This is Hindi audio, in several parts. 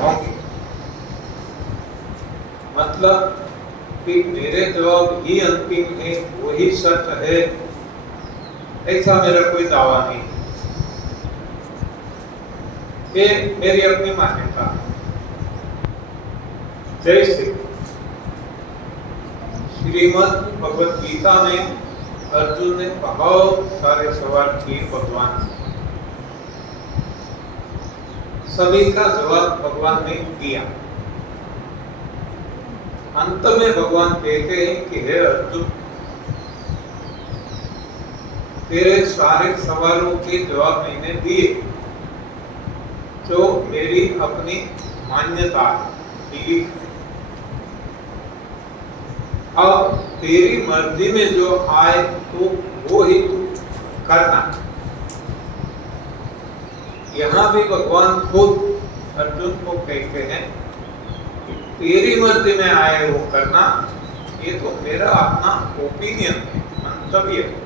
होंगे। मतलब कि मेरे जवाब ही अंतिम है, वही सच है, ऐसा मेरा कोई दावा नहीं। ये मेरी अपनी मान्यता है। जैसे श्रीमद् भगवत गीता में अर्जुन ने बहुत सारे सवाल किए भगवान से, सभी का जवाब भगवान ने दिया। अंत में भगवान कहते हैं कि हे अर्जुन, तेरे सारे सवालों के जवाब मैंने दिए, जो मेरी अपनी मान्यता है, बिलीफ है। अब तेरी मर्जी में जो आए तो वो ही तू करना। यहाँ भी भगवान खुद अर्जुन को कहते हैं कि तेरी मर्जी में आए वो करना, ये तो मेरा अपना ओपिनियन है, मंतव्य है।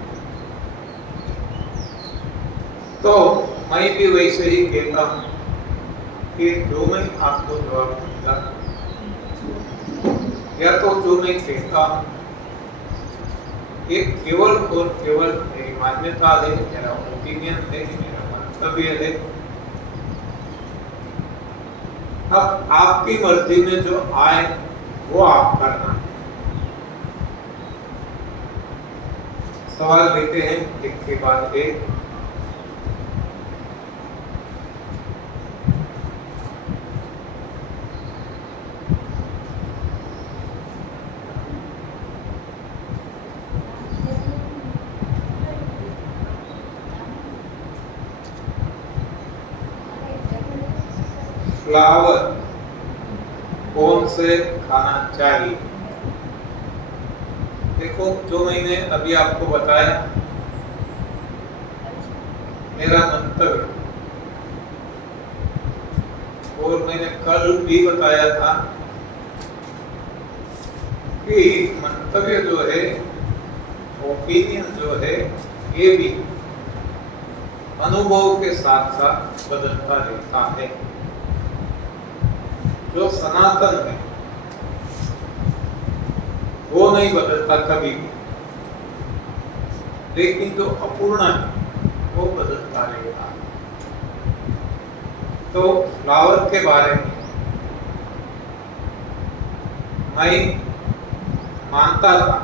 तो मैं भी वैसे ही कहता हूँ कि जो मैं आपको जवाब दूंगा, या तो जो मैं कहता हूँ ये केवल और केवल मेरी मान्यता है, मेरा ओपिनियन है, मेरा मंतव्य है। अब आपकी मर्जी में जो आए वो आप करना। सवाल लेते हैं एक के बाद एक। फ्लावर कौन से खाना चाहिए? देखो, जो मैंने अभी आपको बताया मेरा मंतव्य, और मैंने कल भी बताया था कि मंतव्य जो है, ओपिनियन जो है, ये भी अनुभव के साथ साथ बदलता रहता है। जो सनातन है वो नहीं बदलता कभी भी, लेकिन जो अपूर्ण है वो बदलता रहता है। तो फ्लावर के बारे में मैं मानता था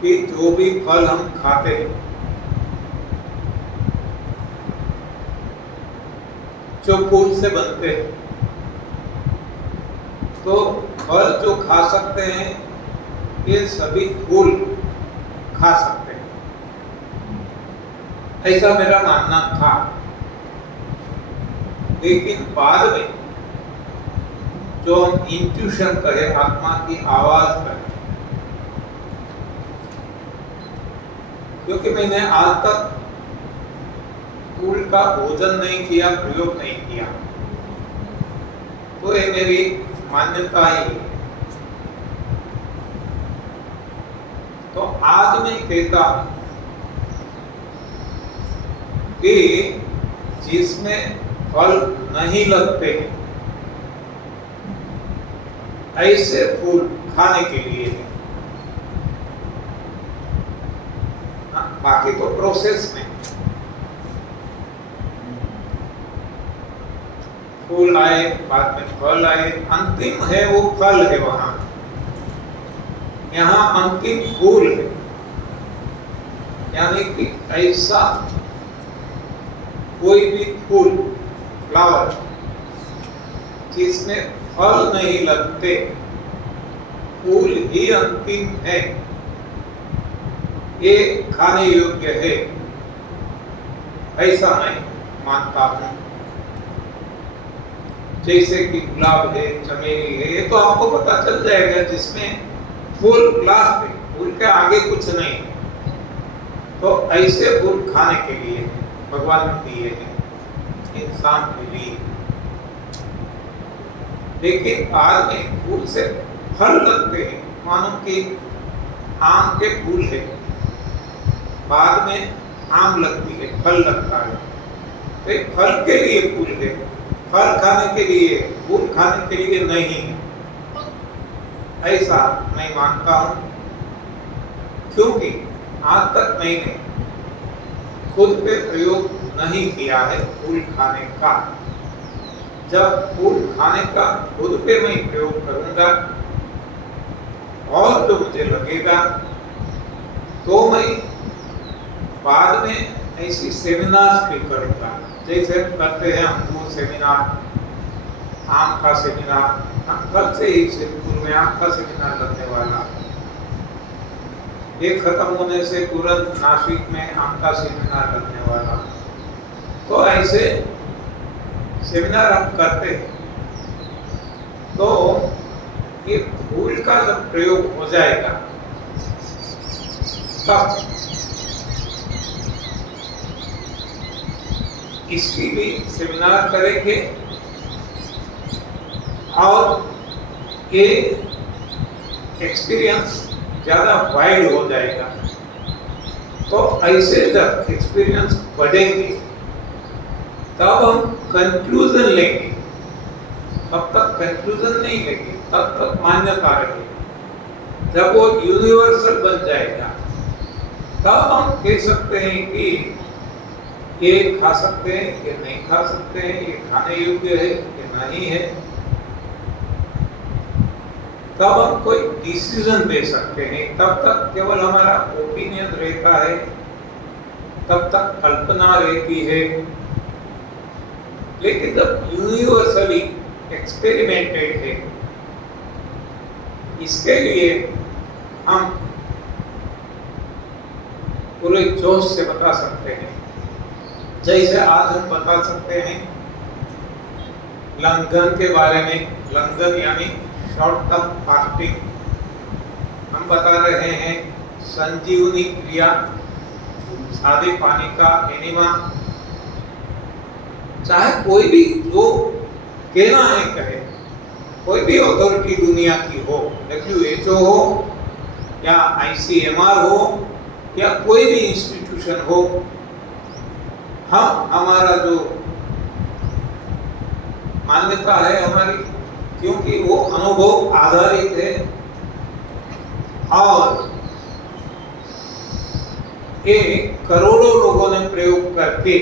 कि जो भी फल हम खाते हैं, जो फूल से बनते हैं, तो फल जो खा सकते हैं ये सभी फूल खा सकते हैं, ऐसा मेरा मानना था। लेकिन बाद में जो हम इंट्यूशन करें, आत्मा की आवाज करें, क्योंकि मैंने आज तक फूल का भोजन नहीं किया, प्रयोग नहीं किया, तो ये मेरी मान्यता ही है। तो आज मैं कहता हूं कि जिसमें फल नहीं लगते ऐसे फूल खाने के लिए है। बाकी तो प्रोसेस में फूल आए, बाद में फल आए, अंतिम है वो फल है वहां, यहाँ अंतिम फूल है। यानी कि ऐसा कोई भी फूल, फ्लावर, जिसमें फल नहीं लगते, फूल ही अंतिम है, ये खाने योग्य है, ऐसा मैं मानता हूं। जैसे कि गुलाब है, चमेली है, ये तो आपको पता चल जाएगा, जिसमें फूल लास्ट है, फूल के आगे कुछ नहीं है। तो ऐसे फूल खाने के लिए है, भगवान ने दिए हैं इंसान के लिए। लेकिन बाद में फूल से फल लगते हैं, मानो कि आम के फूल है, बाद में आम लगती है, फल लगता है, तो फल के लिए फूल है, फल खाने के लिए, फूल खाने के लिए नहीं है, ऐसा मैं मानता हूं। क्योंकि आज तक मैंने खुद पे प्रयोग नहीं किया है फूल खाने का। जब फूल खाने का खुद पे मैं प्रयोग करूंगा और जो मुझे लगेगा तो मैं बाद में ऐसी सेमिनार भी करूंगा, जैसे हम करते हैं अंगूर सेमिनार, आम का सेमिनार। कल से ही सिद्धपुर में आम का सेमिनार लगने वाला, ये खत्म होने से तुरंत नासिक में आम का सेमिनार लगने वाला। तो ऐसे सेमिनार हम करते हैं, तो ये फूल का जब प्रयोग हो जाएगा तब इसकी भी सेमिनार करेंगे और ये एक्सपीरियंस ज़्यादा वाइड हो जाएगा। तो ऐसे जब एक्सपीरियंस बढ़ेंगे तब हम कंक्लूजन लेंगे, तब तक कंक्लूजन नहीं लेंगे, तब तक मान्यता रहेगी। जब वो यूनिवर्सल बन जाएगा तब हम कह सकते हैं कि ये खा सकते हैं, ये नहीं खा सकते हैं, ये खाने योग्य है, ये नहीं है। तब हम कोई डिसीजन दे सकते हैं। तब तक केवल हमारा ओपिनियन रहता है, तब तक कल्पना रहती है। लेकिन जब यूनिवर्सली एक्सपेरिमेंटेड है, इसके लिए हम पूरे जोश से बता सकते हैं। जैसे आज हम बता सकते हैं लंघन के बारे में, लंघन यानी शॉर्ट टर्म फास्टिंग। हम बता रहे हैं संजीवनी क्रिया, सादे पानी का एनिमा। चाहे कोई भी जो कहना है कहे, कोई भी अथॉरिटी दुनिया की हो, WHO हो या ICMR हो या कोई भी इंस्टीट्यूशन हो, हम हमारा जो मान्यता है हमारी, क्योंकि वो अनुभव आधारित है और ये करोड़ों लोगों ने प्रयोग करके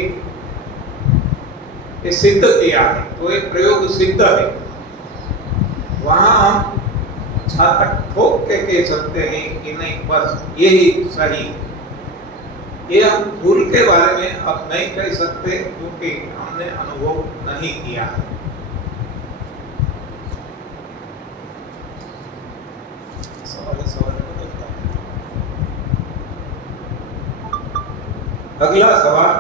ये सिद्ध किया है, तो ये प्रयोग सिद्ध है। वहां हम छाता ठोक के कह सकते हैं कि नहीं, बस यही सही है। ये हम फूल के बारे में अब नहीं कह सकते क्योंकि हमने अनुभव नहीं किया है। अगला सवाल,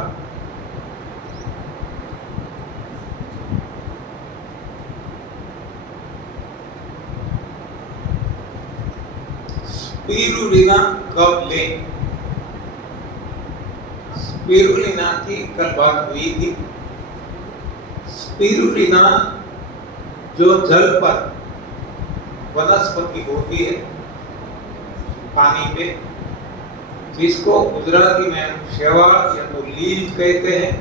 स्पिरुलिना कब लें? स्पिरुलिना की कल बात हुई थी। स्पिरुलिना जो जल पर वनस्पति होती है पानी पे, जिसको गुजराती में शैवाल या तो लीज कहते हैं,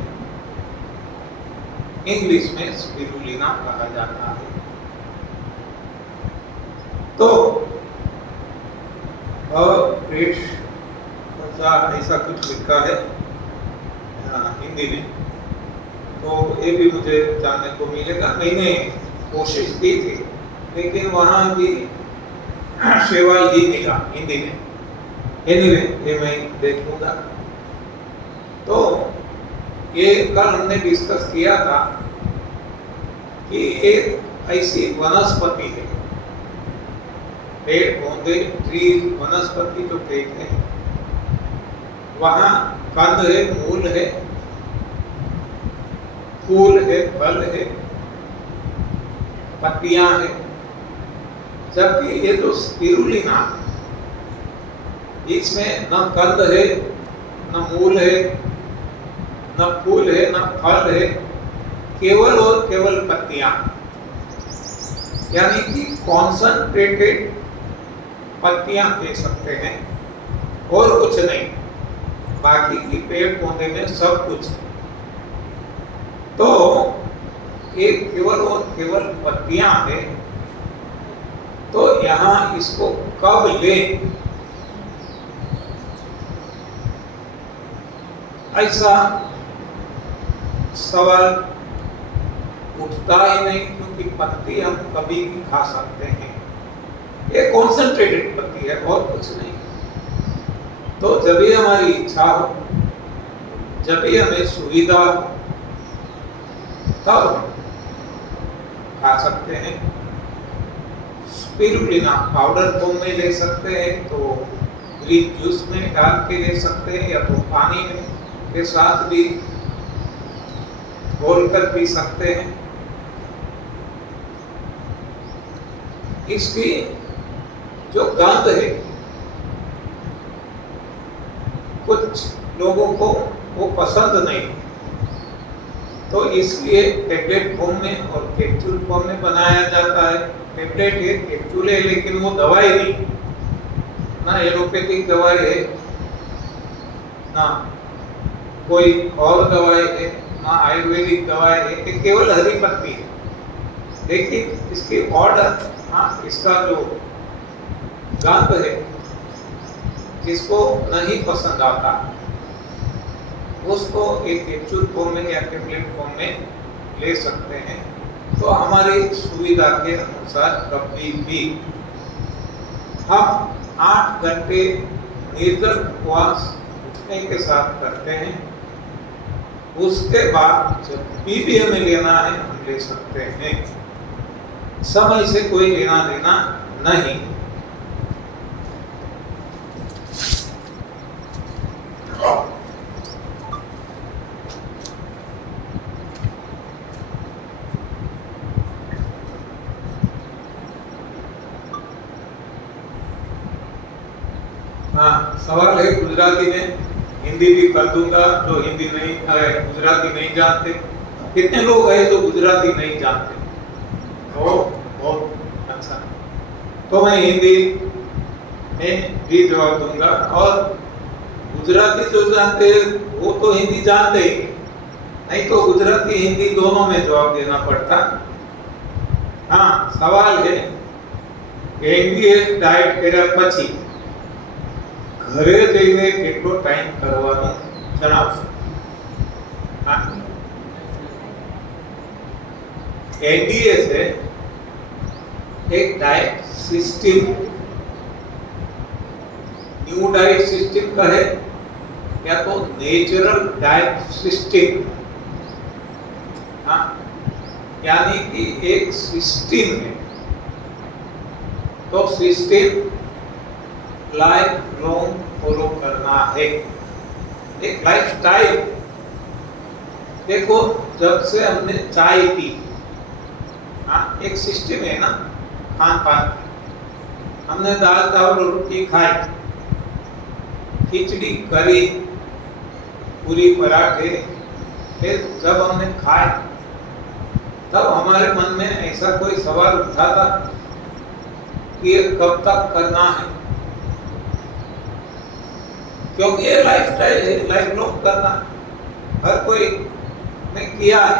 इंग्लिश में स्पिरुलिना कहा जाता है। तो ऐसा कुछ लिखा है हिंदी में, तो ये भी मुझे जानने को मिलेगा। मैंने कोशिश की थी लेकिन वहाँ भी शैवाल ही मिला हिंदी में। एनीवे, ये मैं देख लूंगा। तो ये कल हमने डिस्कस किया था कि एक ऐसी वनस्पति है, पेड़ पौधे ट्री वनस्पति जो कहते हैं, वहाँ कंद है, मूल है, फूल है, फल है, पत्तियां हैं। जबकि ये जो स्पिरुलिना है, इसमें न कंद है, न मूल है, न फूल है, न फल है, केवल और केवल पत्तियां। यानी कि कॉन्संट्रेटेड पत्तियां कह सकते हैं और कुछ नहीं। बाकी की पेड़ पौधे में सब कुछ है। तो एक केवल और केवल पत्तियां हैं, तो यहाँ इसको कब लें, ऐसा सवाल उठता ही नहीं, क्योंकि पत्ती हम कभी भी खा सकते हैं। ये कॉन्सेंट्रेटेड पत्ती है और कुछ नहीं। तो जब भी हमारी इच्छा हो, जब भी हमें सुविधा हो, तब हम खा सकते हैं। स्पिरुलिना पाउडर फॉर्म में ले सकते हैं, तो ग्रीन जूस में डाल के ले सकते हैं, या तो पानी में के साथ भी घोलकर पी सकते हैं। इसकी जो गंध है, कुछ लोगों को वो पसंद नहीं, तो इसलिए टेबलेट फॉर्म में और कैप्सूल फॉर्म में बनाया जाता है। टेबलेट है, कैप्सूल है, लेकिन वो दवाई नहीं, ना एलोपैथिक दवाई है, ना कोई और दवाई है, ना आयुर्वेदिक दवाई है, ये केवल हरी पत्ती है। लेकिन इसकी ऑर्डर, हाँ, इसका जो गंध है, जिसको नहीं पसंद आता, उसको एक कैप्सूल फॉर्म में या टेबलेट फॉर्म में ले सकते हैं। तो हमारी सुविधा के अनुसार कभी भी हम 8 घंटे निर्जल उपवास उठने के साथ करते हैं। उसके बाद जब भी हमें लेना है, हम ले सकते हैं। समय से कोई लेना देना नहीं। हाँ, सवाल है गुजराती में, हिंदी भी कर दूंगा। जो हिंदी नहीं, गुजराती नहीं जानते, कितने लोग हैं जो गुजराती नहीं जानते? तो बहुत अच्छा, तो मैं हिंदी में भी जवाब दूंगा। और गुजराती जो जानते हैं वो तो हिंदी जानते ही, नहीं तो गुजराती हिंदी दोनों में जवाब देना पड़ता। हाँ, सवाल है एनडीए डाइट કર્યા પછી ઘરે જઈને કેટલો ટાઈમ કરવાનો જણાવશો? હા, एनडीए से एक diet system, new diet system कहे या तो नेचुरल डाइट सिस्टम, हाँ, यानी कि एक सिस्टम है। तो सिस्टम लाइफ लॉन्ग फॉलो करना है, एक लाइफ स्टाइल। देखो, जब से हमने चाय पी, हाँ, एक सिस्टम है ना खान पान। हमने दाल चावल रोटी खाई, खिचड़ी करी, पूरी पराठे, फिर जब हमने खाए, तब हमारे मन में ऐसा कोई सवाल उठा था कि ये कब तक करना है? क्योंकि ये लाइफ स्टाइल है, लाइफ लॉन्ग करना। हर कोई ने किया है,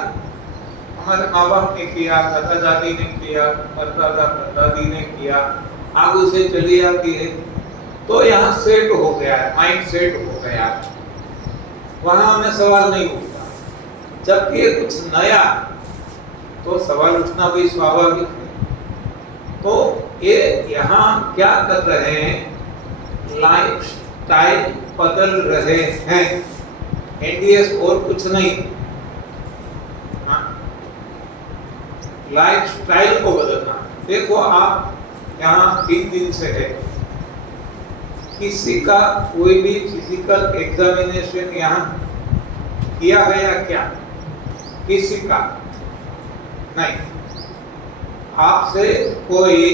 हमारे माँ बाप ने किया, दादा दादी ने किया, परदादा परदादी ने किया, आगू से चली आती है। तो यहाँ सेट हो गया है, माइंड सेट हो गया है, वहां हमें सवाल नहीं उठता। जबकि ये कुछ नया, तो सवाल उठना भी स्वाभाविक है। तो ये यहाँ क्या कर रहे हैं? लाइफ स्टाइल बदल रहे हैं, एनडीएस और कुछ नहीं। हाँ, लाइफ स्टाइल को बदलना। देखो, आप यहाँ 3 दिन से है, किसी का कोई भी फिजिकल एग्जामिनेशन यहाँ किया गया क्या? किसी का नहीं। आपसे कोई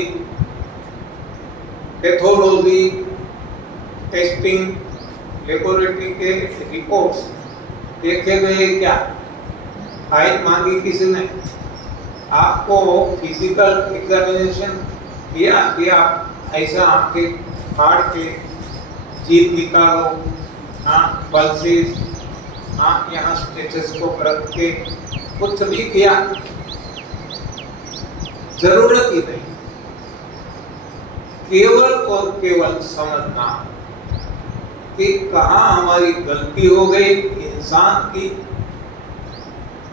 पैथोलॉजी टेस्टिंग लेबोरेटरी के रिपोर्ट्स देखे गए क्या? फाइल मांगी किसी ने? आपको फिजिकल एग्जामिनेशन किया कि आप ऐसा आंखें फाड़ के जीभ निकालो, हाँ, पल्सेस, हाँ, यहाँ स्टेथोस्कोप रख के कुछ भी किया? जरूरत ही नहीं, केवल और केवल समझना कि कहाँ हमारी गलती हो गई इंसान की,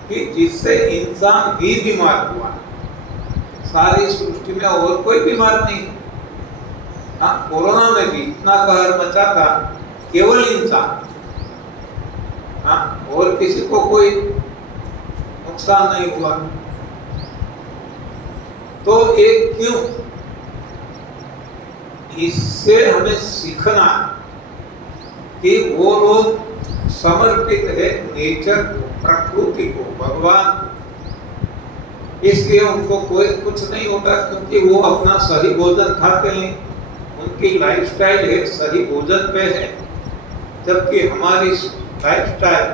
कि जिससे इंसान ही बीमार हुआ। सारी सृष्टि में और कोई बीमार नहीं। हाँ, कोरोना में भी इतना कहर मचा था केवल इंसान। हाँ, और किसी को कोई नुकसान नहीं हुआ। तो एक क्यों, इससे हमें सीखना कि वो लोग समर्पित है नेचर को, प्रकृति को, भगवान को, इसलिए उनको कोई कुछ नहीं होता, क्योंकि वो अपना सही भोजन खाते हैं, उनकी लाइफस्टाइल है सही भोजन पे है। जबकि हमारी लाइफस्टाइल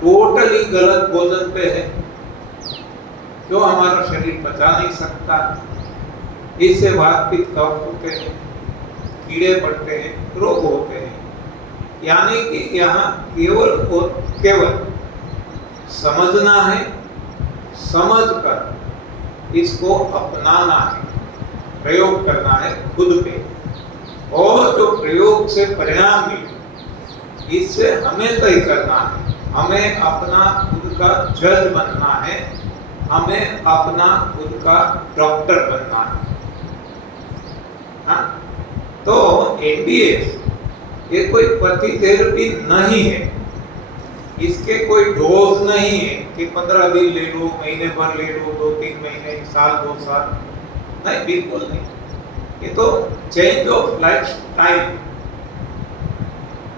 टोटली गलत भोजन पे है, जो हमारा शरीर पचा नहीं सकता। इससे वात पित्त कफ होते हैं, कीड़े पड़ते हैं, रोग होते हैं। यानी कि यहाँ केवल और केवल समझना है, समझकर इसको अपनाना है, प्रयोग करना है खुद पे, और जो प्रयोग से परिणाम मिले इससे हमें तय करना है। हमें अपना खुद का जज बनना है, हमें अपना खुद का डॉक्टर बनना है। हाँ? तो एनडीएस ये कोई पति थेरेपी नहीं है, इसके कोई डोज नहीं है कि 15 दिन ले लो, महीने भर ले लो, 2-3 महीने, साल 2 साल, नहीं, बिल्कुल नहीं। ये तो चेंज ऑफ लाइफ स्टाइल,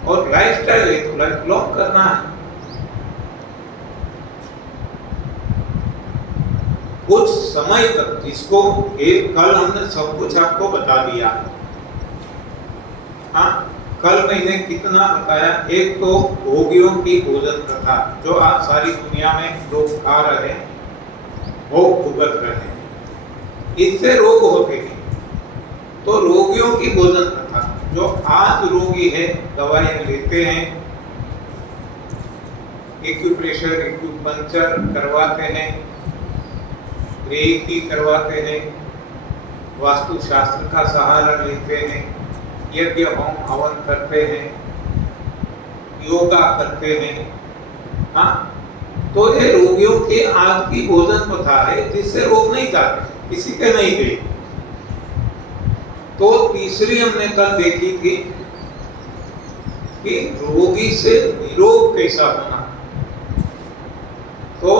और लाइफ स्टाइल है तो लाइफ लॉन्ग करना है। कुछ समय तक, जिसको एक कल हमने सब कुछ आपको बता दिया। हाँ, कल मैंने कितना बताया, एक तो भोगियों की भोजन प्रथा जो आज सारी दुनिया में लोग खा रहे हैं, भोग भुगत रहे हैं, इससे रोग होते हैं। तो रोगियों की भोजन प्रथा, जो आज रोगी है, दवाइयां लेते हैं, एक्यूप्रेशर, एक्यूपंक्चर करवाते हैं, रेकी करवाते हैं, वास्तुशास्त्र का सहारा लेते हैं, यज्ञ होम हवन करते हैं, योगा करते हैं। हाँ, तो ये रोगियों की आज की भोजन प्रथा है, जिससे रोग नहीं जाते, किसी के नहीं गए। तो तीसरी हमने कल देखी थी कि रोगी से निरोग कैसा होना। तो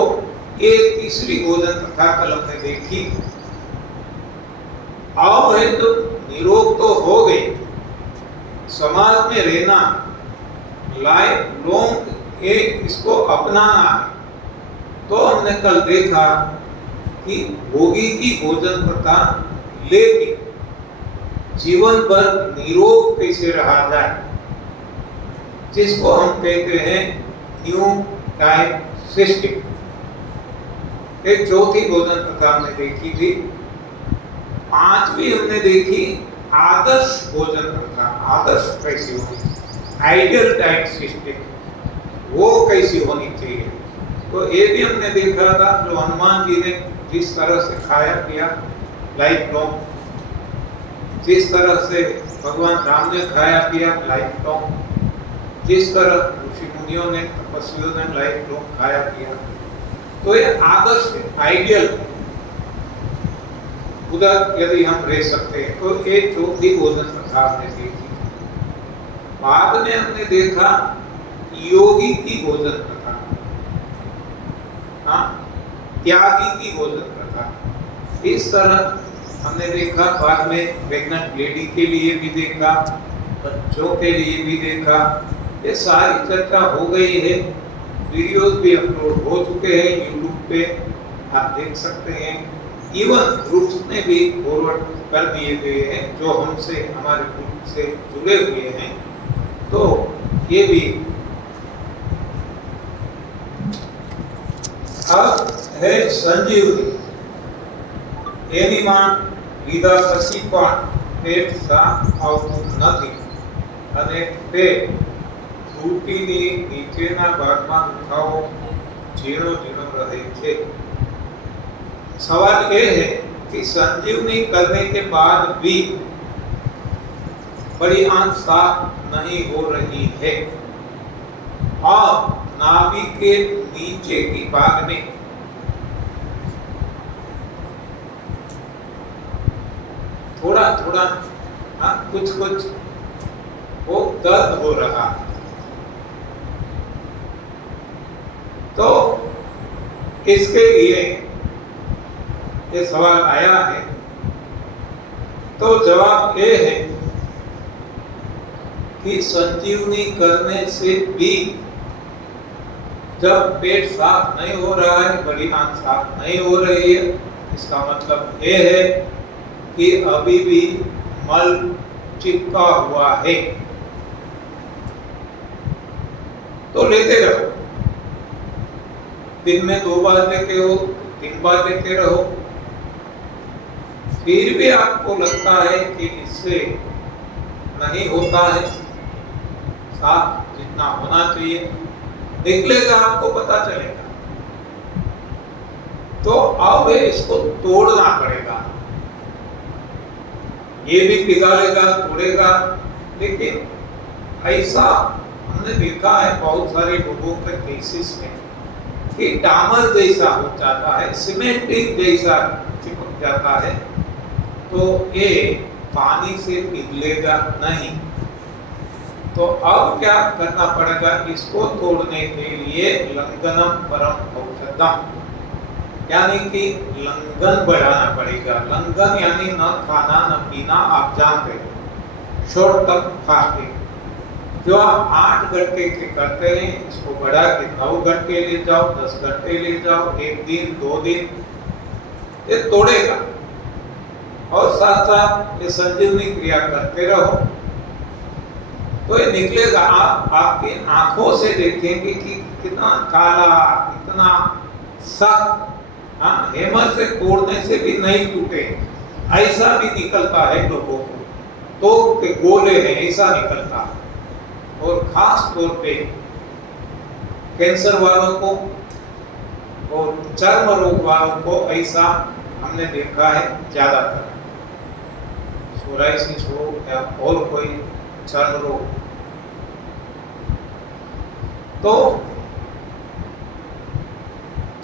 ये तीसरी भोजन प्रथा कल हमने देखी। अब है तो निरोग तो हो गए, समाज में रहना, लाइफ लॉन्ग एक इसको अपनाना है। तो हमने कल देखा कि भोगी की भोजन प्रथा लेके जीवन भर निरोग कैसे रहा जाए, जिसको हम कहते हैं न्यू टाइप सिस्टम। एक चौथी भोजन प्रथा हमने देखी थी। पांचवी हमने देखी आदर्श भोजन प्रथा, आदर्श कैसी होनी, आइडियल डाइट सिस्टम, वो कैसी होनी चाहिए। तो ये भी हमने देखा था, जो हनुमान जी ने जिस तरह से खाया पिया लाइफ लॉन्ग, जिस तरह से भगवान राम ने खाया पिया लाइफ लॉन्ग, जिस तरह ऋषि मुनियों ने, तपस्वियों ने लाइफ लॉन्ग खाया पिया। तो ये आदर्श है, आइडियल है। उधर यदि हम रह सकते हैं तो एक चौथी भोजन प्रथा हमने देखी। बाद में हमने देखा योगी की भोजन प्रथा, हाँ, त्यागी की भोजन प्रथा। इस तरह हमने देखा। बाद में प्रेग्नेंट लेडी के लिए भी देखा, बच्चों के लिए भी देखा। ये सारी चर्चा हो गई है, वीडियोस भी अपलोड हो चुके हैं यूट्यूब पे, आप देख सकते हैं। इवन ग्रुप्स में भी फॉरवर्ड कर दिए गए हैं, जो हमसे, हमारे ग्रुप से जुड़े हुए हैं। तो ये भी अब है संजीवनी। એનીમાં લીધા પછી પણ પેટ સાફ આવતું નથી અને પેટ ઘૂંટીની નીચેના ભાગમાં દુખાવો ઝીણો ઝીણો રહે છે। સવાલ એ है कि संजीवनी करने के बाद भी बड़ी आंत साफ नहीं हो रही है और नाभि के नीचे की भाग में थोड़ा थोड़ा कुछ कुछ वो दर्द हो रहा है। तो इसके लिए ये सवाल आया है, तो जवाब ये है कि संजीवनी करने से भी जब पेट साफ नहीं हो रहा है, बड़ी आंत साफ नहीं हो रही है, इसका मतलब ये है कि अभी भी मल चिपका हुआ है। तो लेते रहो, दिन में 2 बार लेते हो, 3 बार लेते रहो, फिर भी आपको लगता है कि इससे नहीं होता है साफ जितना होना चाहिए, निकलेगा, आपको पता चलेगा। तो अब इसको तोड़ना पड़ेगा। ये भी पिघलेगा, तोड़ेगा, लेकिन ऐसा हमने देखा है बहुत सारे लोगों के केसेस में कि डामर जैसा हो जाता है, सीमेंटिंग जैसा चिपक जाता है, तो ये पानी से पिघलेगा नहीं। तो अब क्या करना पड़ेगा, इसको तोड़ने के लिए लंघनम परम औषधम, यानी कि लंघन बढ़ाना पड़ेगा। लंघन यानी न खाना न पीना, आप जानते हैं, शॉर्ट टर्म फास्टिंग। जो आप 8 घंटे के करते हैं, इसको बढ़ा के 9 घंटे ले जाओ, 10 घंटे ले जाओ, 1 दिन 2 दिन, ये तोड़ेगा। और साथ साथ ये संजीवनी क्रिया करते रहो तो ये निकलेगा। आप आपकी आंखों से देखेंगे कि कितना काला, कितना सख्त, हेमर से तोड़ने से भी नहीं टूटे, ऐसा भी निकलता है लोगों को, तो के गोले हैं, ऐसा निकलता है। और खास तौर पे कैंसर वालों को और चर्म रोग वालों को ऐसा हमने देखा है ज्यादातर, सोराइसिस हो या और कोई चर्म रोग। तो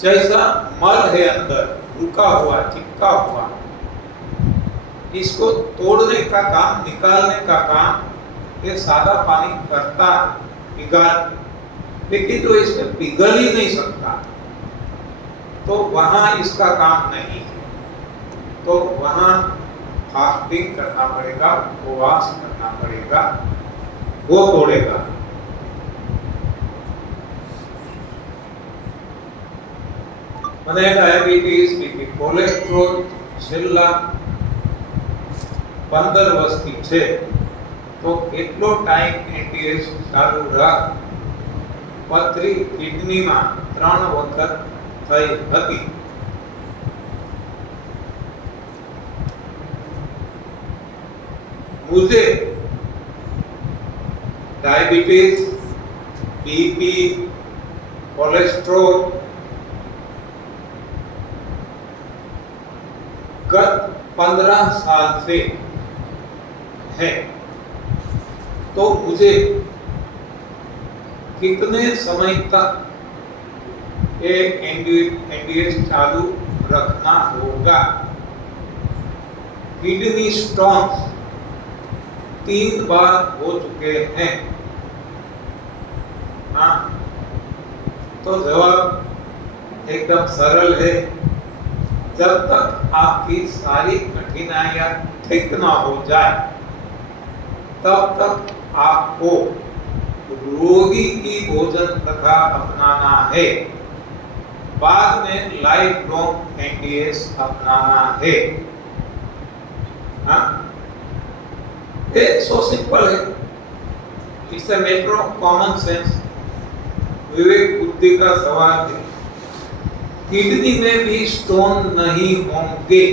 जैसा मल है अंदर रुका हुआ, चिपका हुआ, इसको तोड़ने का काम, निकालने का काम ये सादा पानी करता है, पिघल, लेकिन जो इसमें पिघल ही नहीं सकता, तो वहां इसका काम नहीं है। तो वहां फास्टिंग करना पड़ेगा, उपवास करना पड़ेगा, वो तोड़ेगा। मैंने डायबिटीज, बीपी, कोलेस्ट्रोल, છેલ્લા 15 વર્ષથી છે, તો કેટલો ટાઈમ એન્ટીએસ ચાલુ રાખ? પથરી કિડનીમાં 3 વખત થઈ હતી। मुझे डायबिटीज, बीपी, कोलेस्ट्रॉल गत 15 साल से है, तो मुझे कितने समय तक ये एनडीएस चालू रखना होगा? किडनी स्टोन्स 3 बार हो चुके हैं। हाँ, तो जवाब एकदम सरल है, जब तक आपकी सारी कठिनाइयां ठीक ना हो जाए तब तक आपको रोगी की भोजन प्रथा अपनाना है, बाद में लाइफ लॉन्ग एनडीएस अपनाना है। हाँ, ये सो सिंपल है, it's a matter of common sense, विवेक बुद्धि का सवाल है। किडनी में भी स्टोन नहीं होंगे।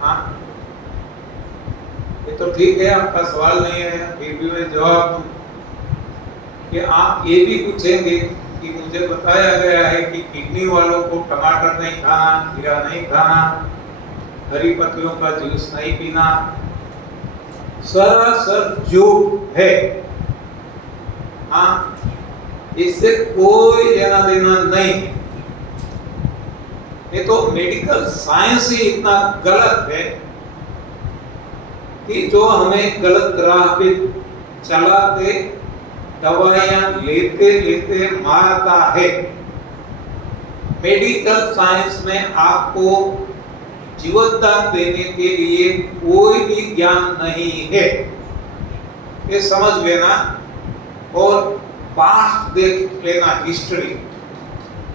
हाँ, ये तो ठीक है, आपका सवाल नहीं है, फिर भी मैं जवाब दूं कि आप ये भी पूछेंगे कि मुझे बताया गया है कि किडनी वालों को टमाटर नहीं खाना, खीरा नहीं खाना, हरी पत्तियों का जूस नहीं पीना, सरासर झूठ है। हाँ, इससे कोई लेना देना नहीं है। ये तो मेडिकल साइंस ही इतना गलत है कि जो हमें गलत राह पे चलाते, दवाइयां लेते लेते मारता है। मेडिकल साइंस में आपको जीवनदान देने के लिए कोई भी ज्ञान नहीं है, ये समझ लेना। और पास्ट देख लेना, हिस्ट्री,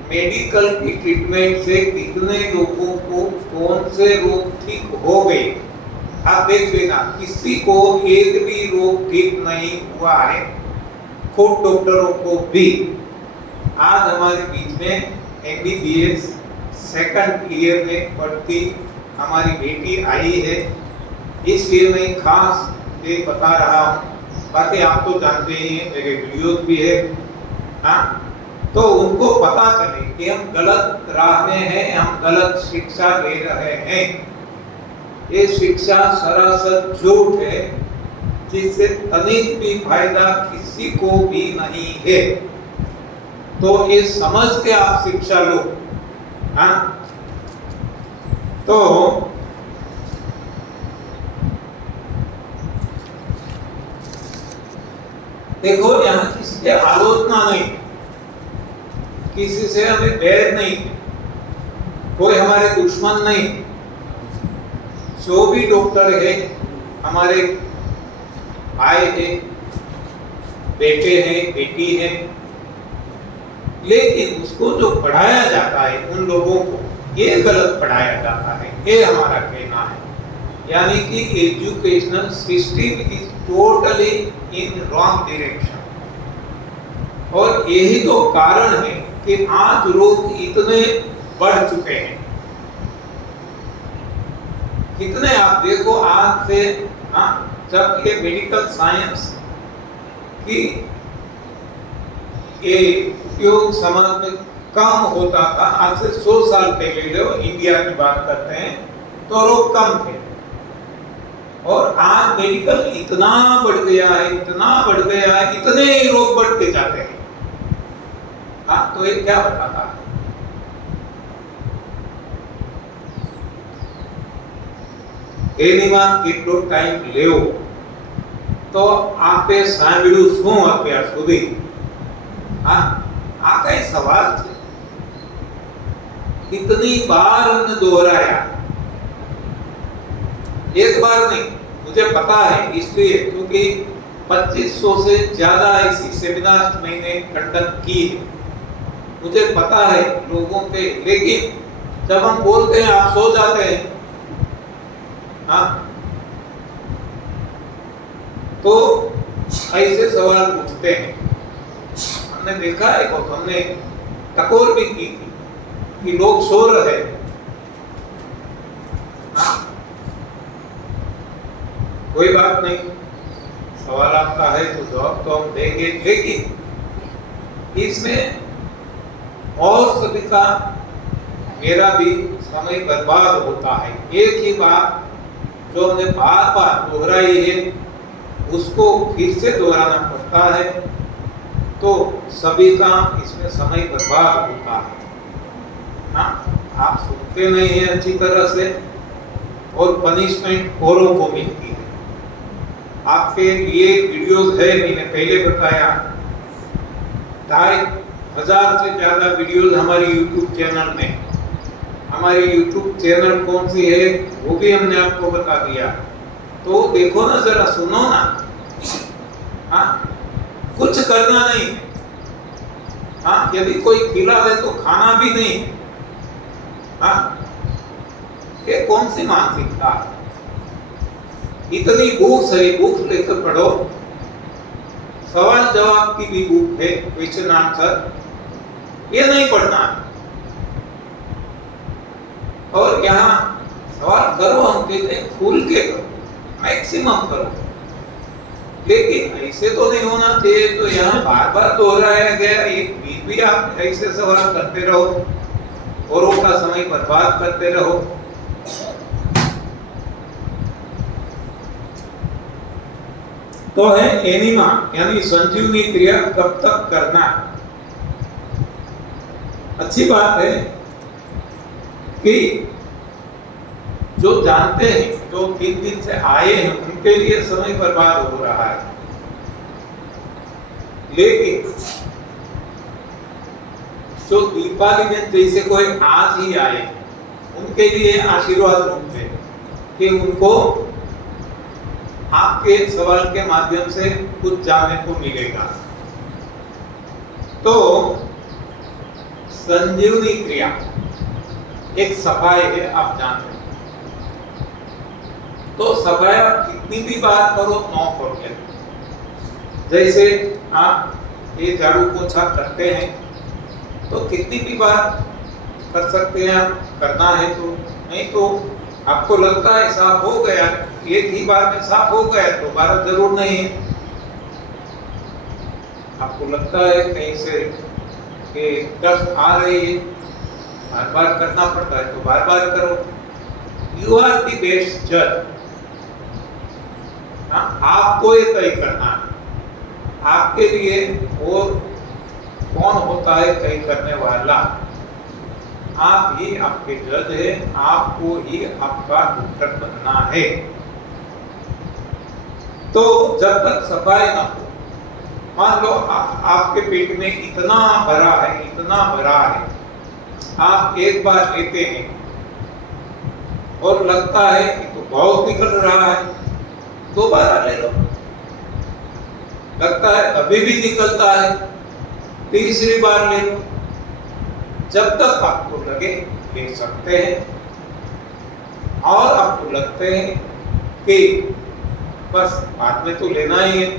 मेडिकल की ट्रीटमेंट से कितने लोगों को कौन से रोग ठीक हो गए, आप देख लेना। किसी को एक भी रोग ठीक नहीं हुआ है, खुद डॉक्टरों को भी। आज हमारे बीच में MBBS सेकंड ईयर में पढ़ती हमारी बेटी आई है, इसलिए मैं खास ये बता रहा हूँ। बाकी आप तो जानते ही हैं, मेरे वीडियोस भी है। हाँ, तो उनको पता चले कि हम गलत राह में हैं, हम गलत शिक्षा ले रहे हैं। ये शिक्षा सरासर झूठ है, जिससे तनिक भी फायदा किसी को भी नहीं है। तो ये समझ के आप शिक्षा लो। हाँ, तो देखो, यहाँ किसी की आलोचना नहीं, किसी से हमें बैर नहीं, कोई हमारे दुश्मन नहीं। जो भी डॉक्टर है, हमारे भाई है, बेटे हैं, बेटी है, लेकिन उसको जो पढ़ाया जाता है उन लोगों को ये गलत पढ़ाया जाता है, ये हमारा कहना है। यानी कि educational system is totally in wrong direction. और यही तो कारण है कि आज रोग इतने बढ़ चुके हैं। कितने आप देखो, आज से जब ये मेडिकल साइंस की ये उपयोग समाज में कम होता था, आज से 100 साल पहले जो इंडिया की बात करते हैं, तो रोग कम थे। और आज मेडिकल इतना बढ़ गया है, इतना बढ़ गया है, इतने ही रोग बढ़ते जाते हैं। हाँ, तो ये क्या बताता है? એનીમાં કેટલો ટાઈમ લેવો તો આપે સાંભળ્યું શું અત્યાર સુધી? हाँ, आ कई सवाल थे, कितनी बार हमने दोहराया? एक बार नहीं, मुझे पता है, इसलिए क्योंकि 2500 से ज्यादा ऐसी सेमिनार मैंने कंडक्ट की है, मुझे पता है लोगों के। लेकिन जब हम बोलते हैं आप सो जाते हैं, हाँ, तो ऐसे सवाल उठते हैं। हमने देखा है, बहुत हमने टकोर भी की थी कि लोग सो रहे हैं। हाँ, कोई बात नहीं, सवाल आपका है तो जवाब तो हम देंगे, लेकिन इसमें और सभी का, मेरा भी समय बर्बाद होता है। एक ही बात जो हमने बार बार दोहराई है, उसको फिर से दोहराना पड़ता है, तो सभी का इसमें समय बर्बाद होता है। हाँ, आप सुनते नहीं हैं अच्छी तरह से, और पनिशमेंट औरों को मिलती है। आपके लिए वीडियोस है, मैंने पहले बताया, 2500 से ज्यादा वीडियोस हमारी यूट्यूब चैनल में। हमारी यूट्यूब चैनल कौन सी है वो भी हमने आपको बता दिया, तो देखो ना, जरा सुनो ना। हाँ, कुछ करना नहीं है। हाँ, यदि कोई खिला दे तो खाना भी नहीं है। हाँ, ये कौन सी मानसिकता है? इतनी बुक्स है, बुक्स लेकर पढ़ो, सवाल जवाब की भी बुक है, क्वेश्चन आंसर, ये नहीं पढ़ना है। और यहाँ सवाल करो, हम कहते हैं खुल के करो, मैक्सिमम करो, लेकिन ऐसे तो नहीं होना चाहिए। तो यहाँ बार बार दोहराया गया एक फिर भी आप ऐसे सवाल करते रहो, औरों का समय बर्बाद करते रहो। तो है एनिमा यानी संजीवनी क्रिया कब तक करना। अच्छी बात है कि जो जानते हैं, जो 3 दिन से आए हैं, उनके लिए समय बर्बाद हो रहा है, लेकिन जो दीपावली में जैसे कोई आज ही आए, उनके लिए आशीर्वाद रूप है कि उनको आपके सवाल के माध्यम से कुछ जानने को मिलेगा। तो संजीवनी क्रिया एक सफाई है, आप जानते हैं। तो सफाई आप कितनी भी बार करो, 9 करोगे। जैसे आप ये झाड़ू पोछा करते हैं तो कितनी भी बार कर सकते हैं आप, करना है तो। नहीं तो आपको लगता है साफ हो गया, एक ही बार में साफ हो गया, तो दोबारा जरूर नहीं है। आपको लगता है कहीं से कि डस्ट आ रही है, बार बार करना पड़ता है, तो बार बार करो। यू आर द बेस्ट जज। आपको ये तय करना है आपके लिए और कौन होता है तय करने वाला। आप ही आपके जज है, आपको ही आपका उत्तर बनना है। तो जब तक सफाई ना हो, मान लो आपके पेट में इतना भरा है, इतना भरा है, आप एक बार लेते हैं और लगता है कि तो बहुत निकल रहा है, दोबारा ले लो। लगता है अभी भी निकलता है, तीसरी बार ले लो। जब तक आपको लगे ले सकते हैं, और आपको लगते हैं कि बस बाद में तो लेना ही है,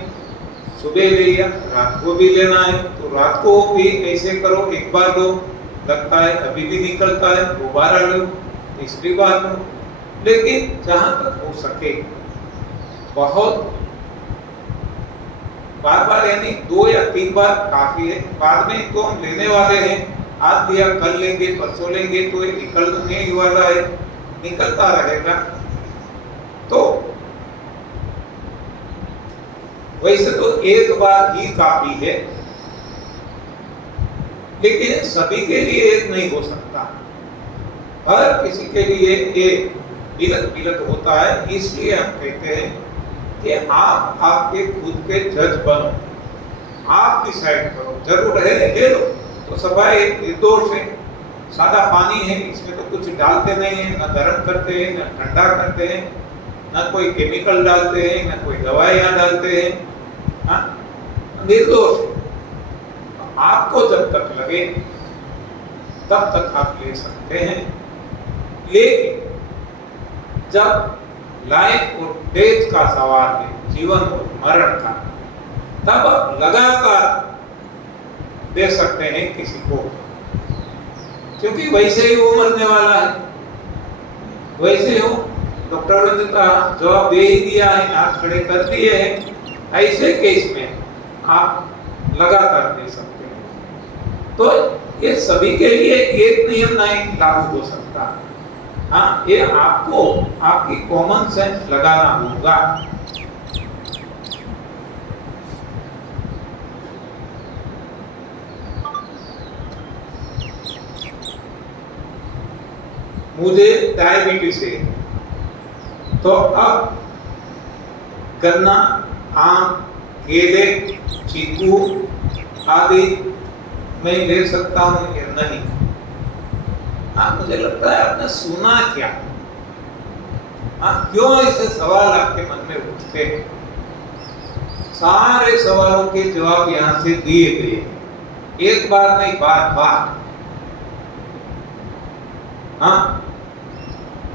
सुबह ले लिया, रात को भी लेना है, तो रात को भी ऐसे करो, एक बार लो, लगता है अभी भी निकलता है, दोबारा लो, तीसरी बार लो। लेकिन जहां तक हो सके बहुत बार बार यानी 2 या 3 बार काफी है। बाद में तो हम लेने वाले हैं, आज लिया कल लेंगे, परसों लेंगे, तो ये निकलने ही वाला है, निकलता रहेगा। तो वैसे तो एक बार ही काफी है, लेकिन सभी के लिए एक नहीं हो सकता। हर किसी के लिए एक बिलक बिलक होता है। इसलिए हम कहते हैं कि आप आपके खुद के जज बनो, आप डिसाइड करो। जरूर है ले लो, तो सफाई निर्दोष है, सादा पानी है, इसमें तो कुछ डालते नहीं है, ना गर्म करते हैं, ना ठंडा करते हैं, ना कोई केमिकल डालते हैं, ना कोई दवाइयाँ डालते हैं, निर्दोष है। आपको जब तक लगे तब तक आप ले सकते हैं, लेकिन जब लाइफ और डेथ का सवाल है, जीवन और मरण का, तब आप लगातार दे सकते हैं किसी को, क्योंकि वैसे ही वो मरने वाला है। वैसे हो डॉक्टर ने कहा, जवाब दे ही दिया है, हाथ खड़े कर दिए हैं, ऐसे केस में आप लगातार दे सकते हैं। तो ये सभी के लिए एक नियम नहीं लागू हो सकता। हाँ, ये आपको आपकी कॉमन सेंस लगाना होगा। मुझे डायबिटीज है, तो अब गन्ना, आम, केले, चीकू आदि मैं ले सकता हूँ या नहीं? मुझे लगता है आपने सुना क्या? क्यों ऐसे सवाल आपके मन में उठते हैं? सारे सवालों के जवाब यहाँ से दिए गए, एक बार नहीं, बार बार।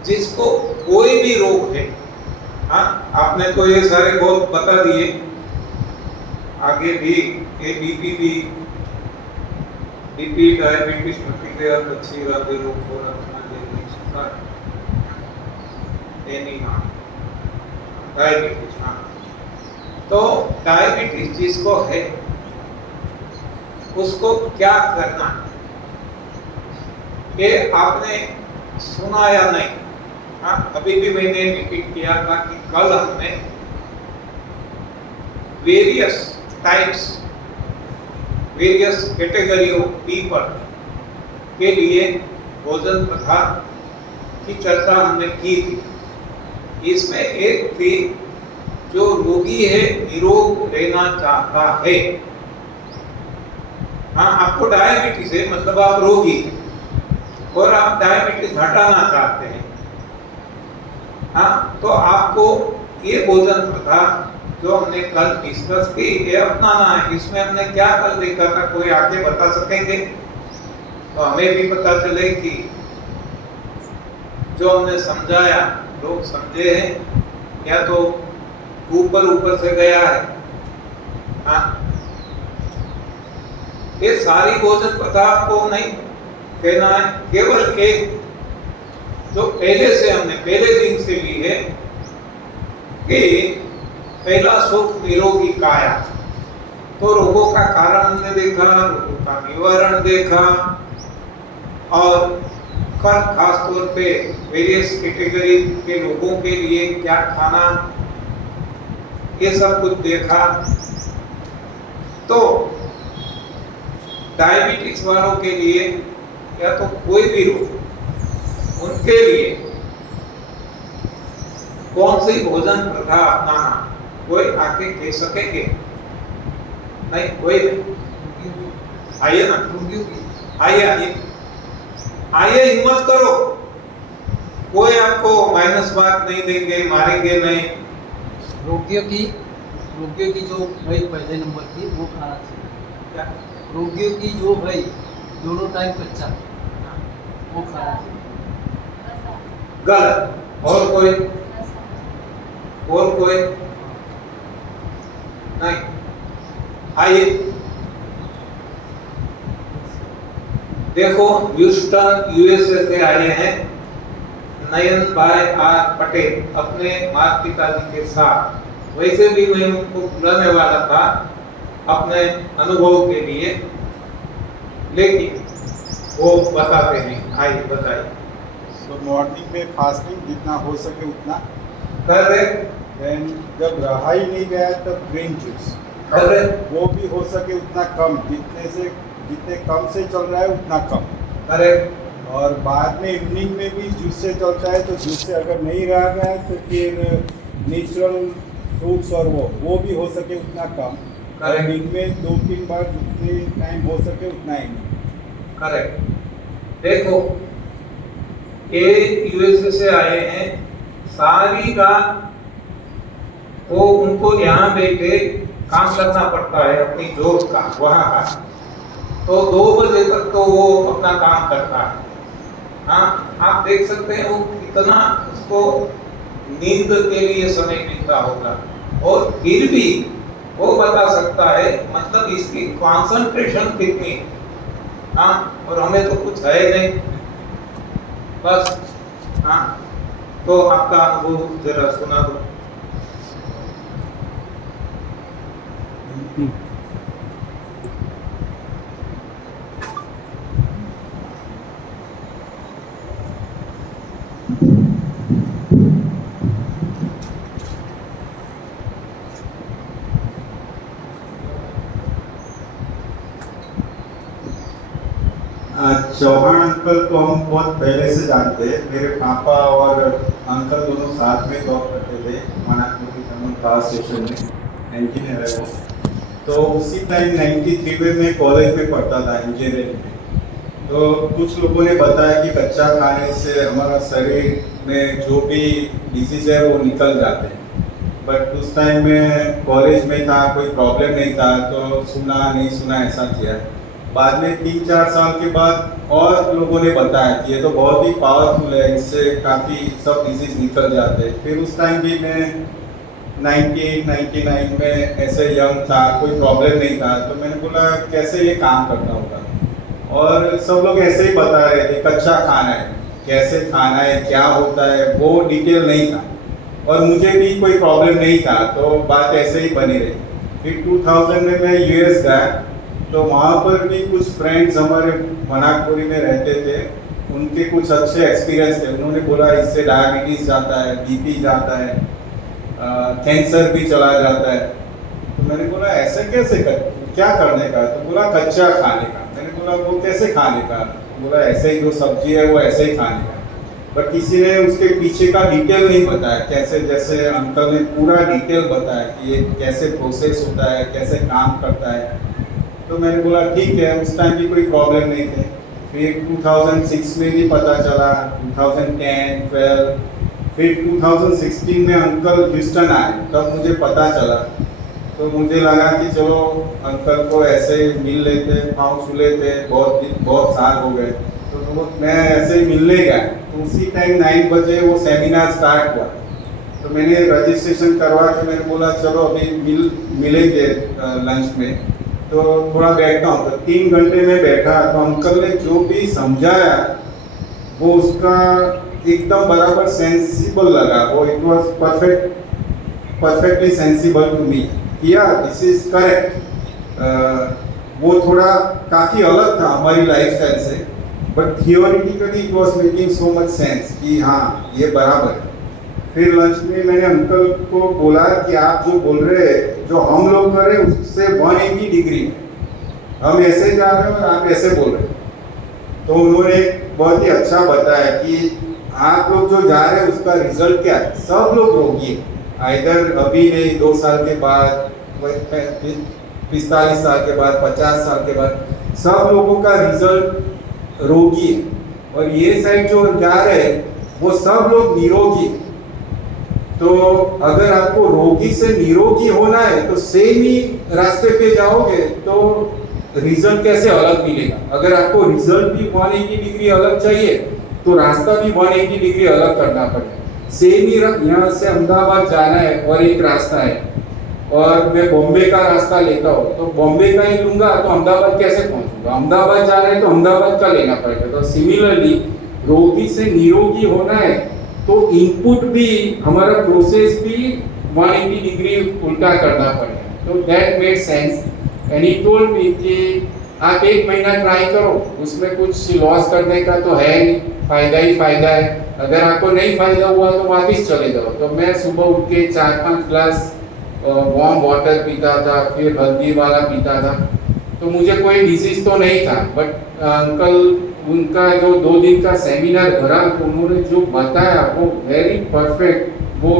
जिसको कोई भी रोग है, आपने तो ये सारे बहुत बता दिए, आगे भी ये बीपी, डायबिटीज, मलेरिया, बच्ची वाले रोग को रखना एनीमिया, डायबिटीज। तो डायबिटीज जिसको है उसको क्या करना, ये आपने सुना या नहीं? हाँ, अभी भी मैंने रिपीट किया था कि कल हमने various types, various category of people के लिए भोजन प्रथा की चर्चा हमने की थी। इसमें एक थी जो रोगी है, निरोग रहना चाहता है। हाँ, आपको डायबिटीज है, मतलब आप रोगी हैं और आप डायबिटीज हटाना चाहते हैं। हाँ, तो आपको ये भोजन प्रथा जो हमने कल डिस्कस की, ये अपनाना है। इसमें हमने क्या कल देखा था, कोई आगे बता सकेंगे? तो हमें भी पता चले कि जो हमने समझाया लोग समझे हैं या तो ऊपर ऊपर से गया है। हाँ, ये सारी भोजन प्रथा आपको नहीं कहना है, केवल एक जो पहले से हमने पहले दिन से ली है कि पहला सुख निरोगी काया। तो रोगों का कारण हमने देखा, रोगों का निवारण देखा, और कल खास तौर पे वेरियस कैटेगरी के लोगों के लिए क्या खाना, ये सब कुछ देखा। तो डायबिटीज वालों के लिए या तो कोई भी रोग, उनके लिए कौन सी भोजन प्रथा अपनाना, कोई आके कह सकेंगे? नहीं, कोई नहीं। आइए ना, आइए आइए आइए, हिम्मत करो। कोई आपको माइनस मार्क नहीं देंगे, मारेंगे नहीं। रोगियों की जो भाई पहले नंबर की वो खाना चाहिए। क्या? रोगियों की जो भाई दोनों टाइम कच्चा वो खाना चाहिए। गलत। और कोई? और कोई नहीं। आइए देखो, ह्यूस्टन यूएसए से आए हैं नयन भाई आर पटेल अपने माता पिताजी के साथ। वैसे भी मैं उनको बुलाने वाला था अपने अनुभव के लिए, लेकिन वो बताते हैं। आइए बताइए। तो मॉर्निंग में फास्टिंग जितना हो सके उतना कर रहे? देन जब रहा ही नहीं गया तब ग्रीन जूस कर रहे? वो भी हो सके उतना कम, जितने कम से चल रहा है उतना कम। करेक्ट। और बाद में इवनिंग में भी जूस से चलता है, तो जूस से अगर नहीं रहा गया तो फिर नेचुरल फ्रूट्स और वो भी हो सके उतना कम। और दिन में 2-3 बार जितने टाइम हो सके उतना ही। करेक्ट। देखो, ये यूएसए से आए हैं, सारी रात वो उनको यहाँ बैठे काम करना पड़ता है अपनी जॉब का, वहाँ का। तो 2 बजे तक तो वो अपना काम करता है। हाँ, आप देख सकते हैं वो कितना उसको नींद के लिए समय मिलता होगा, और फिर भी वो बता सकता है, मतलब इसकी कंसंट्रेशन कितनी। हाँ, और हमें तो कुछ है नहीं बस। हाँ, तो आपका अनुभव जरा सुना दो। चौहान अंकल को हम बहुत पहले से जानते हैं। मेरे पापा और अंकल दोनों साथ में जॉब करते थे मनापुर पावर स्टेशन में, इंजीनियर है वो। तो उसी टाइम 93 में मैं कॉलेज में पढ़ता था इंजीनियरिंग में। तो कुछ लोगों ने बताया कि कच्चा खाने से हमारा शरीर में जो भी डिजीज है वो निकल जाते हैं। बट उस टाइम में कॉलेज में था, कोई प्रॉब्लम नहीं था, तो सुना नहीं सुना ऐसा किया। बाद में 3-4 साल के बाद और लोगों ने बताया कि ये तो बहुत ही पावरफुल है, इससे काफ़ी सब डिजीज निकल जाते हैं। फिर उस टाइम भी मैं 98-99 में ऐसे यंग था, कोई प्रॉब्लम नहीं था, तो मैंने बोला कैसे ये काम करता होगा। और सब लोग ऐसे ही बता रहे थे कच्चा खाना है, कैसे खाना है, क्या होता है, वो डिटेल नहीं था। और मुझे भी कोई प्रॉब्लम नहीं था, तो बात ऐसे ही बनी रही। फिर 2000 में मैं यूएस गया, तो वहाँ पर भी कुछ फ्रेंड्स हमारे मनाकपुरी में रहते थे, उनके कुछ अच्छे एक्सपीरियंस थे। उन्होंने बोला इससे डायबिटीज़ जाता है, बीपी जाता है, कैंसर भी चला जाता है। तो मैंने बोला ऐसे कैसे क्या करने का? तो बोला कच्चा खाने का। मैंने बोला वो कैसे खाने का? तो बोला ऐसे ही जो सब्जी है वो ऐसे ही खाने का। पर किसी ने उसके पीछे का डिटेल नहीं बताया, कैसे, जैसे अंकल ने पूरा डिटेल बताया कि ये कैसे प्रोसेस होता है, कैसे काम करता है। तो मैंने बोला ठीक है, उस टाइम भी कोई प्रॉब्लम नहीं थे। फिर 2006 में भी पता चला, 2010, 12, फिर 2016 में अंकल ह्यूस्टन आए, तब मुझे पता चला। तो मुझे लगा कि चलो अंकल को ऐसे मिल लेते, पाँव छू लेते, बहुत साल हो गए। तो मैं ऐसे ही मिलने गया, तो उसी टाइम 9 बजे वो सेमिनार स्टार्ट हुआ। तो मैंने रजिस्ट्रेशन करवा के मैंने बोला चलो अभी मिलेंगे लंच में, तो थोड़ा बैठता हूँ। तो 3 घंटे में बैठा, तो अंकल ने जो भी समझाया वो उसका एकदम बराबर सेंसिबल लगा। वो it was perfectly sensible to me, किया दिस इज करेक्ट। वो थोड़ा काफ़ी अलग था हमारी लाइफस्टाइल से, but theoretically it was making so much sense कि हाँ ये बराबर है। फिर लंच में मैंने अंकल को बोला कि आप जो बोल रहे हैं, जो हम लोग कर रहे हैं उससे 180 डिग्री है, हम ऐसे जा रहे हैं और आप ऐसे बोल रहे हैं। तो उन्होंने बहुत ही अच्छा बताया कि आप लोग जो जा रहे हैं उसका रिजल्ट क्या है। सब लोग रोगी है, आइदर अभी नहीं, 2 साल के बाद, 45 साल के बाद, 50 साल के बाद, सब लोगों का रिजल्ट रोगी है। और ये साइड जो जा रहे हैं वो सब लोग निरोगी है। तो अगर आपको रोगी से निरोगी होना है तो सेम ही रास्ते पे जाओगे तो रिजल्ट कैसे अलग मिलेगा? अगर आपको रिजल्ट भी 180 डिग्री अलग चाहिए तो रास्ता भी 180 डिग्री अलग करना पड़ेगा। सेम ही यहाँ से अहमदाबाद जाना है और एक रास्ता है, और मैं बॉम्बे का रास्ता लेता हूँ तो बॉम्बे का ही लूंगा तो अहमदाबाद कैसे पहुंचूंगा? अहमदाबाद जा रहे हैं तो अहमदाबाद का लेना पड़ेगा। तो सिमिलरली रोगी से निरोगी होना है तो इनपुट भी, हमारा प्रोसेस भी 180 डिग्री उल्टा करना पड़ेगा। तो that made sense and he told me कि आप 1 महीना ट्राई करो, उसमें कुछ लॉस करने का तो है नहीं, फायदा ही फायदा है। अगर आपको नहीं फायदा हुआ तो वापस चले जाओ। तो मैं सुबह उठ के 4-5 ग्लास वार्म वाटर पीता था, फिर हल्दी वाला पीता था। तो मुझे कोई डिजीज तो नहीं था, बट अंकल उनका जो 2 दिन का सेमिनार भरा तो उन्होंने जो बताया वो वेरी परफेक्ट, वो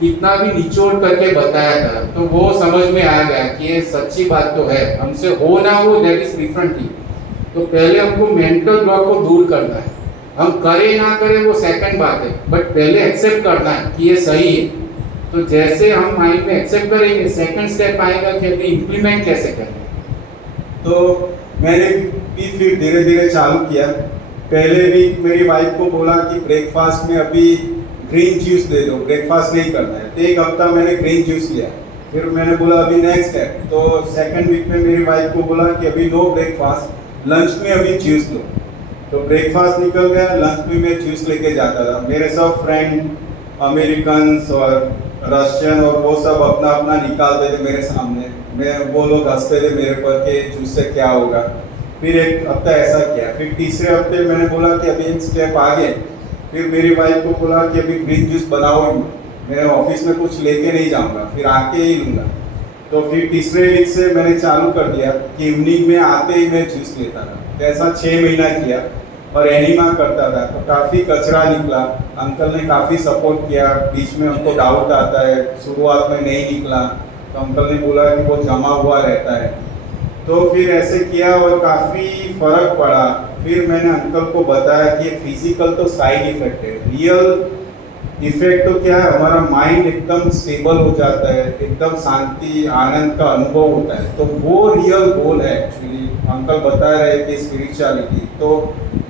कितना भी निचोड़ करके बताया था तो वो समझ में आ गया कि ये सच्ची बात तो है। हमसे हो ना हो दैट इज डिफरेंट थिंग। तो पहले हमको मेंटल ब्लॉक को दूर करना है। हम करें ना करें वो सेकंड बात है, बट पहले एक्सेप्ट करना है कि ये सही है। तो जैसे हम माइंड में एक्सेप्ट करेंगे, सेकंड स्टेप आएगा कि अभी इम्प्लीमेंट कैसे करें। तो मैंने भी फिर धीरे धीरे चालू किया। पहले भी मेरी वाइफ को बोला कि ब्रेकफास्ट में अभी ग्रीन जूस दे दो, ब्रेकफास्ट नहीं करना है। तो 1 हफ्ता मैंने ग्रीन जूस लिया। फिर मैंने बोला अभी नेक्स्ट स्टेप, तो सेकंड वीक में मेरी वाइफ को बोला कि अभी नो ब्रेकफास्ट, लंच में अभी जूस दो। तो ब्रेकफास्ट निकल गया, लंच में मैं जूस लेके जाता था। मेरे सब फ्रेंड अमेरिकन और रशियन और वो सब अपना अपना निकालते थे मेरे सामने। वो लोग हंसते थे मेरे पर कि जूस से क्या होगा। फिर 1 हफ्ता ऐसा किया। फिर तीसरे हफ्ते मैंने बोला कि अभी 1 स्टेप आगे। फिर मेरी वाइफ को बोला कि अभी ग्रीन जूस बनाओ, मैं ऑफिस में कुछ लेके नहीं जाऊंगा, फिर आके ही लूँगा। तो फिर तीसरे वीक से मैंने चालू कर दिया कि इवनिंग में आते ही मैं जूस लेता था। तो ऐसा 6 महीना किया और एनिमा करता था। तो काफ़ी कचरा निकला। अंकल ने काफ़ी सपोर्ट किया। बीच में हमको डाउट आता है, शुरुआत में नहीं निकला तो अंकल ने बोला कि वो जमा हुआ रहता है। तो फिर ऐसे किया और काफ़ी फर्क पड़ा। फिर मैंने अंकल को बताया कि फिजिकल तो साइड इफेक्ट है, रियल इफेक्ट तो क्या है, हमारा माइंड एकदम स्टेबल हो जाता है, एकदम शांति आनंद का अनुभव होता है। तो वो रियल गोल है एक्चुअली। अंकल बता रहे कि स्पिरिचुअलिटी तो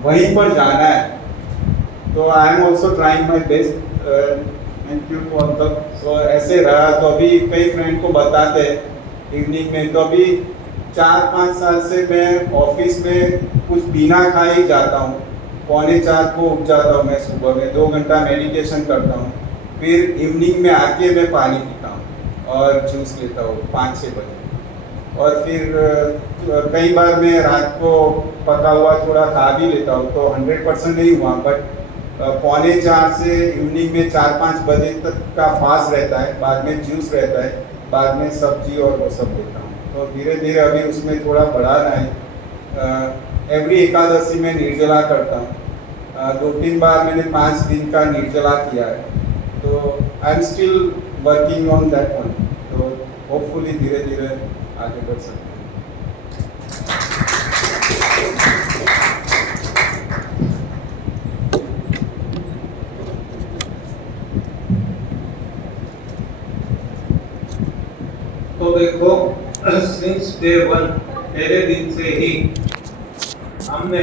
वहीं पर जाना है। तो I am also trying my best. Thank you uncle. So ऐसे रहा। तो अभी कई फ्रेंड को बताते हैं इवनिंग में। तो अभी 4-5 साल से मैं ऑफिस में कुछ बिना खाए ही जाता हूँ। 3:45 को उठ जाता हूँ मैं सुबह में, 2 घंटा मेडिटेशन करता हूँ। फिर इवनिंग में आके मैं पानी पीता हूँ और जूस लेता हूँ 5-6 बजे। और फिर कई बार मैं रात को पका हुआ थोड़ा खा भी लेता हूँ, तो 100% नहीं हुआ, बट 3:45 से इवनिंग में 4-5 बजे तक का फास्ट रहता है, बाद में जूस रहता है, बाद में सब्जी और वो सब लेता हूँ। तो धीरे धीरे अभी उसमें थोड़ा बढ़ाना है। एवरी एकादशी में निर्जला करता हूँ, 2-3 बार मैंने 5 दिन का निर्जला किया है, तो I am still working on that one. तो होपफुली धीरे धीरे आगे बढ़ सकते हैं। तो देखो, सिंस डे 1 पहले दिन से ही हमने